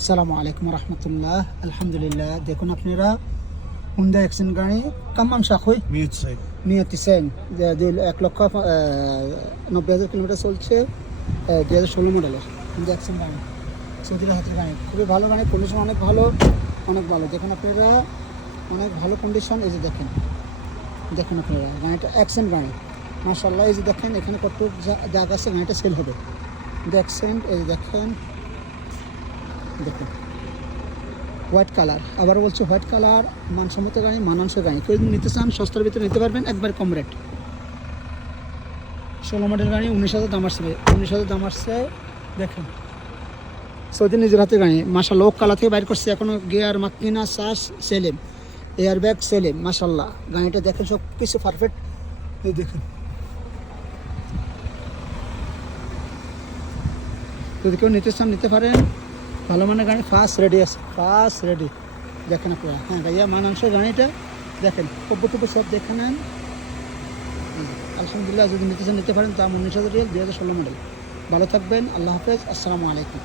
আসসালামু আলাইকুম রহমতুল্লাহ। আলহামদুলিল্লাহ। দেখুন আপনারা হুন্ডা অ্যাকশন গাড়ি কাম্মান শাখই 1,90,000 কিলোমিটার চলছে, 2016 মডেলের হুন্ডা অ্যাকশন গাড়ি, সৌদির হাতের গাড়ি। খুবই ভালো গাড়ি, কন্ডিশন অনেক ভালো, অনেক ভালো। দেখুন আপনারা অনেক ভালো কন্ডিশন। এই যে দেখেন আপনারা গাড়িটা অ্যাকশন গাড়ি, মাশাআল্লাহ। এই যে দেখেন এখানে কত জায়গা আছে, গাড়িটা সেল হবে। দেখছেন, এই যে দেখুন হোয়াইট কালার, আবারও বলছি হোয়াইট কালার, মানসম্মত গাড়ি, মানানসই গাড়ি। কেউ যদি নিতে চান সস্তার ভিতরে নিতে পারবেন, একবার কম রেট। 16 মডেল গাড়ি, 19,000 দাম আসছে, 19,000 দাম আসছে। দেখেন সৌদি নিজের হাতে গাড়ি, মাশাআল্লাহ। ওক কালার থেকে বাইর করছে, এখনও গিয়ার মাকিনা শ্বাস সেলেম, এয়ার ব্যাগ সেলেম, মাশাআল্লাহ। গাড়িটা দেখেন সব কিছু পারফেক্ট। এই দেখেন, যদি কেউ নিতে চান নিতে পারেন। ভালো মানের গাড়ি, ফার্স্ট রেডি আছে, ফার্স্ট রেডি। দেখেন আপনারা, হ্যাঁ ভাইয়া মানানসই গাড়িটা দেখেন, কব্বটুকু সব দেখে নেন। আলহামদুলিল্লাহ, যদি নিতে চান নিতে পারেন। দাম 19,000 রিয়াল, 2016 মডেল। ভালো থাকবেন, আল্লাহ হাফেজ, আসসালামু আলাইকুম।